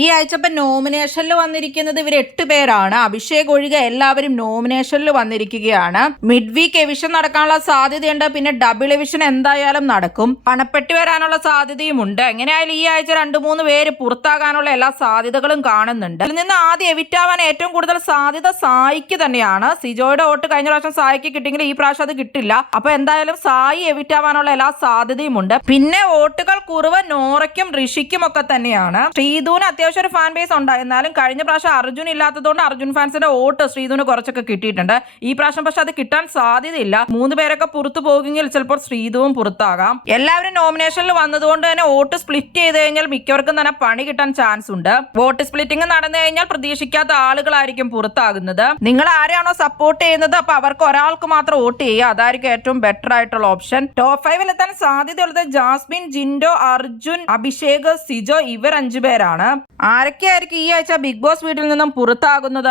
ഈ ആഴ്ച ഇപ്പം നോമിനേഷനിൽ വന്നിരിക്കുന്നത് ഇവർ 8 പേരാണ്. അഭിഷേക് ഒഴികെ എല്ലാവരും നോമിനേഷനിൽ വന്നിരിക്കുകയാണ്. മിഡ് വീക്ക് എവിഷൻ നടക്കാനുള്ള സാധ്യതയുണ്ട്. പിന്നെ ഡബിൾ എവിഷൻ എന്തായാലും നടക്കും. പണപ്പെട്ടി വരാനുള്ള സാധ്യതയുമുണ്ട്. എങ്ങനെയായാലും ഈ ആഴ്ച 2-3 പേര് പുറത്താകാനുള്ള എല്ലാ സാധ്യതകളും കാണുന്നുണ്ട്. ഇതിൽ നിന്ന് ആദ്യം എവിറ്റാവാൻ ഏറ്റവും കൂടുതൽ സാധ്യത സായിക്ക് തന്നെയാണ്. സിജോയുടെ വോട്ട് കഴിഞ്ഞ പ്രാവശ്യം സായിക്ക് കിട്ടിയെങ്കിൽ ഈ പ്രാവശ്യം അത് കിട്ടില്ല. അപ്പൊ എന്തായാലും സായി എവിറ്റാവാനുള്ള എല്ലാ സാധ്യതയുമുണ്ട്. പിന്നെ വോട്ടുകൾ കുറവ് നോറയ്ക്കും ഋഷിക്കും ഒക്കെ തന്നെയാണ്. ശ്രീധുവിന് അത്യാവശ്യം ഒരു ഫാൻ ബേസ് ഉണ്ട്. എന്നാലും കഴിഞ്ഞ പ്രാവശ്യം അർജുൻ ഇല്ലാത്തതുകൊണ്ട് അർജുൻ ഫാൻസിന്റെ വോട്ട് ശ്രീധുവിന് കുറച്ചൊക്കെ കിട്ടിയിട്ടുണ്ട്. ഈ പ്രാവശ്യം പക്ഷെ അത് കിട്ടാൻ സാധ്യതയില്ല. 3 പേരൊക്കെ പുറത്തു പോകുമെങ്കിൽ ചിലപ്പോൾ ശ്രീധുവും പുറത്താകാം. എല്ലാവരും നോമിനേഷനിൽ വന്നതുകൊണ്ട് തന്നെ വോട്ട് സ്പ്ലിറ്റ് ചെയ്ത് കഴിഞ്ഞാൽ മിക്കവർക്കും തന്നെ പണി കിട്ടാൻ ചാൻസ് ഉണ്ട്. വോട്ട് സ്പ്ലിറ്റിംഗ് നടന്നു കഴിഞ്ഞാൽ പ്രതീക്ഷിക്കാത്ത ആളുകളായിരിക്കും പുറത്താകുന്നത്. നിങ്ങൾ ആരെയാണോ സപ്പോർട്ട് ചെയ്യുന്നത് അപ്പൊ അവർക്ക് ഒരാൾക്ക് മാത്രം വോട്ട് ചെയ്യുക. അതായിരിക്കും ഏറ്റവും ബെറ്റർ ആയിട്ടുള്ള ഓപ്ഷൻ. ടോപ്പ് 5 എത്താൻ സാധ്യതയുള്ളത് ജാസ്മിൻ, ജിൻഡോ, അർജുൻ, അഭിഷേക്, സിജോ ഇവർ 5 പേരാണ്. ആരൊക്കെയായിരിക്കും ഈ ആഴ്ച ബിഗ് ബോസ് വീട്ടിൽ നിന്നും പുറത്താകുന്നത്?